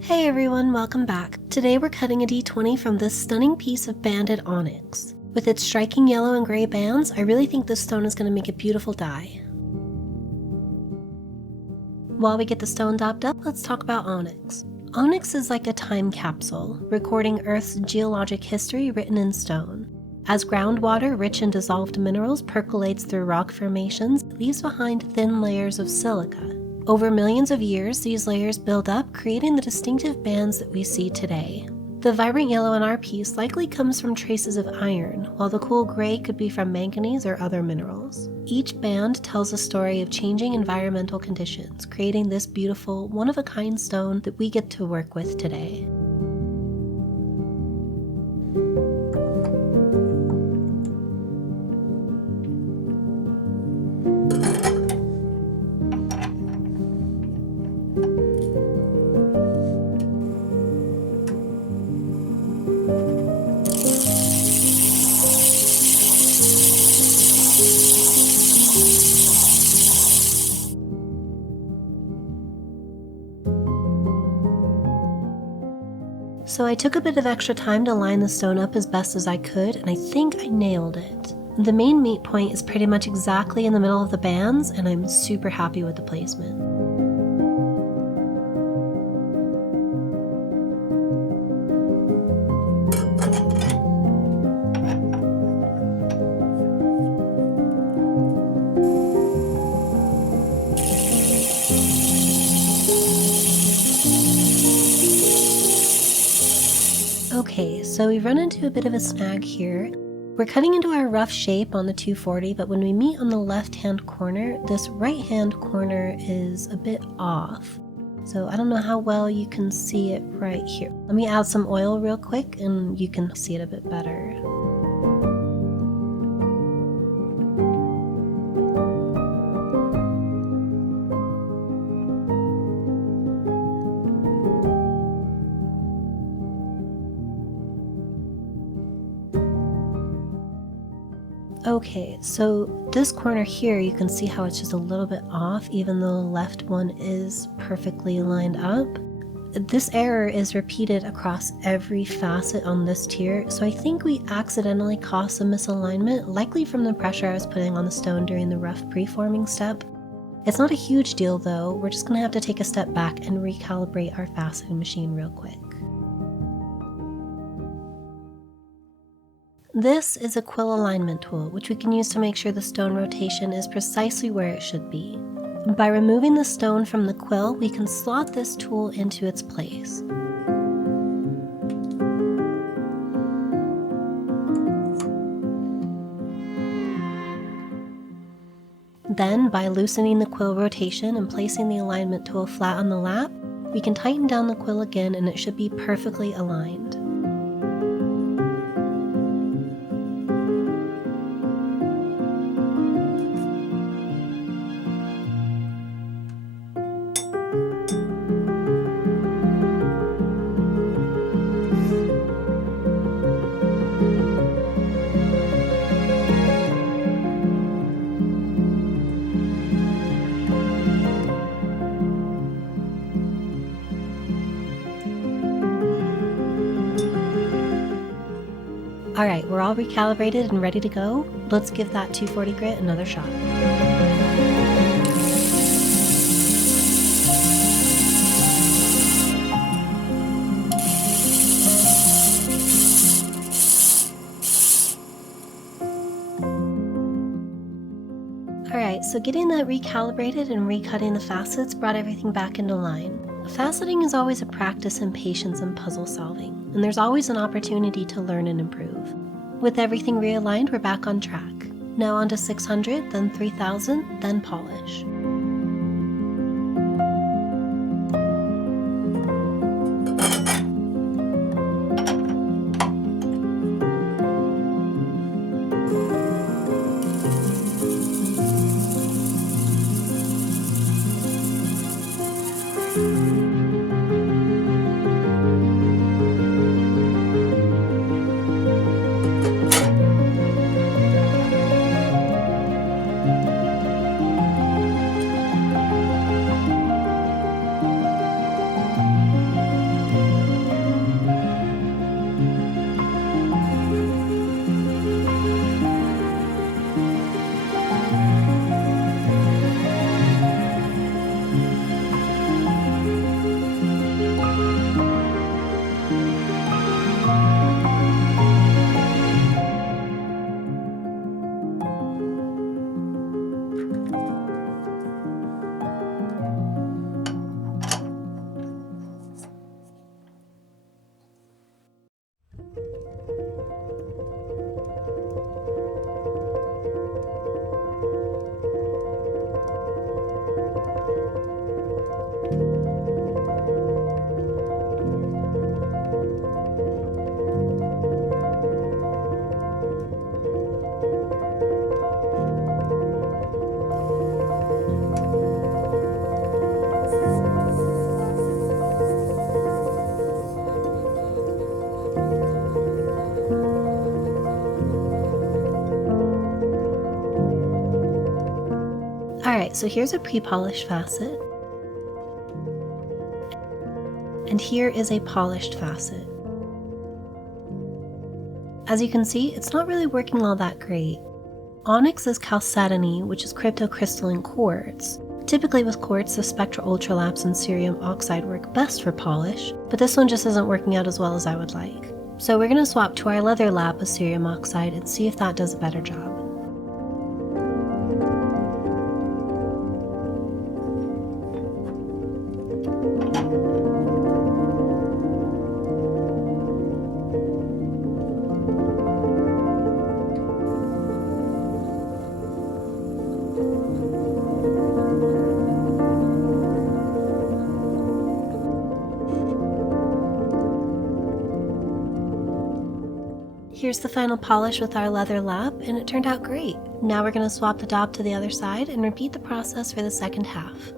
Hey everyone, welcome back. Today we're cutting a D20 from this stunning piece of banded onyx. With its striking yellow and gray bands, I really think this stone is going to make a beautiful die. While we get the stone dabbed up, let's talk about onyx. Onyx is like a time capsule, recording Earth's geologic history written in stone. As groundwater rich in dissolved minerals percolates through rock formations, it leaves behind thin layers of silica. Over millions of years, these layers build up, creating the distinctive bands that we see today. The vibrant yellow in our piece likely comes from traces of iron, while the cool gray could be from manganese or other minerals. Each band tells a story of changing environmental conditions, creating this beautiful, one-of-a-kind stone that we get to work with today. So I took a bit of extra time to line the stone up as best as I could, and I think I nailed it. The main meet point is pretty much exactly in the middle of the bands, and I'm super happy with the placement. Okay, so we've run into a bit of a snag here. We're cutting into our rough shape on the 240, but when we meet on the left-hand corner, this right-hand corner is a bit off. So I don't know how well you can see it right here. Let me add some oil real quick and you can see it a bit better. Okay, so this corner here, you can see how it's just a little bit off, even though the left one is perfectly lined up. This error is repeated across every facet on this tier, so I think we accidentally caused some misalignment, likely from the pressure I was putting on the stone during the rough preforming step. It's not a huge deal though, we're just going to have to take a step back and recalibrate our faceting machine real quick. This is a quill alignment tool, which we can use to make sure the stone rotation is precisely where it should be. By removing the stone from the quill, we can slot this tool into its place. Then, by loosening the quill rotation and placing the alignment tool flat on the lap, we can tighten down the quill again and it should be perfectly aligned. Alright, we're all recalibrated and ready to go. Let's give that 240 grit another shot. Alright, so getting that recalibrated and recutting the facets brought everything back into line. Faceting is always a practice in patience and puzzle solving, and there's always an opportunity to learn and improve. With everything realigned, we're back on track. Now on to 600, then 3000, then polish. Alright, so here's a pre-polished facet. And here is a polished facet. As you can see, it's not really working all that great. Onyx is chalcedony, which is cryptocrystalline quartz. Typically with quartz, the spectral ultralapse and cerium oxide work best for polish, but this one just isn't working out as well as I would like. So we're going to swap to our leather lap of cerium oxide and see if that does a better job. Here's the final polish with our leather lap, and it turned out great. Now we're going to swap the daub to the other side and repeat the process for the second half.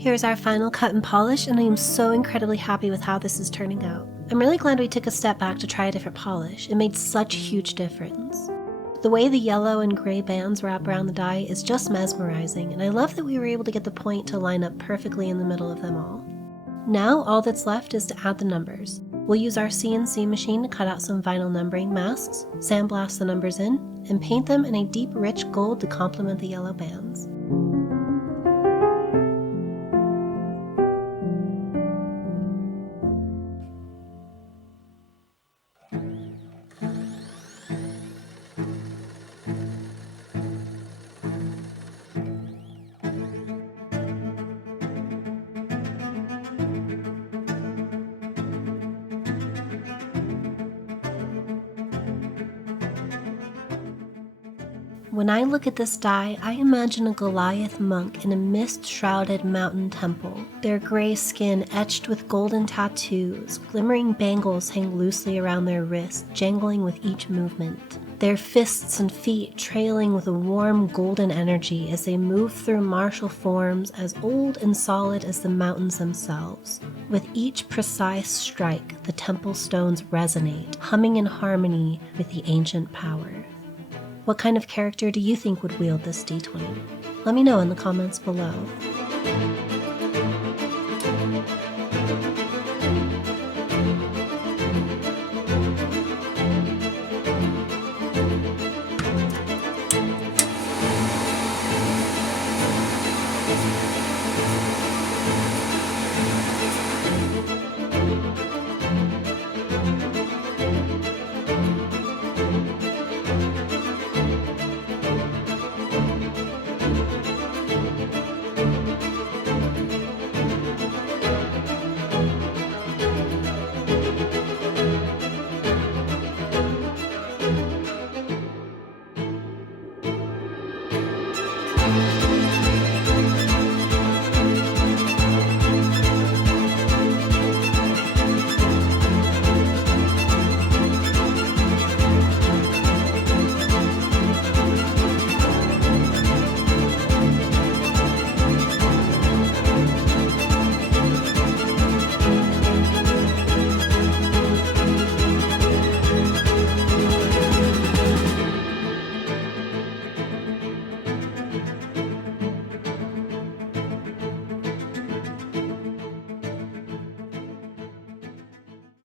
Here's our final cut and polish, and I am so incredibly happy with how this is turning out. I'm really glad we took a step back to try a different polish. It made such a huge difference. The way the yellow and gray bands wrap around the die is just mesmerizing, and I love that we were able to get the point to line up perfectly in the middle of them all. Now all that's left is to add the numbers. We'll use our CNC machine to cut out some vinyl numbering masks, sandblast the numbers in, and paint them in a deep rich gold to complement the yellow bands. When I look at this die, I imagine a Goliath monk in a mist-shrouded mountain temple, their gray skin etched with golden tattoos, glimmering bangles hang loosely around their wrists, jangling with each movement. Their fists and feet trailing with a warm golden energy as they move through martial forms as old and solid as the mountains themselves. With each precise strike, the temple stones resonate, humming in harmony with the ancient power. What kind of character do you think would wield this D20? Let me know in the comments below.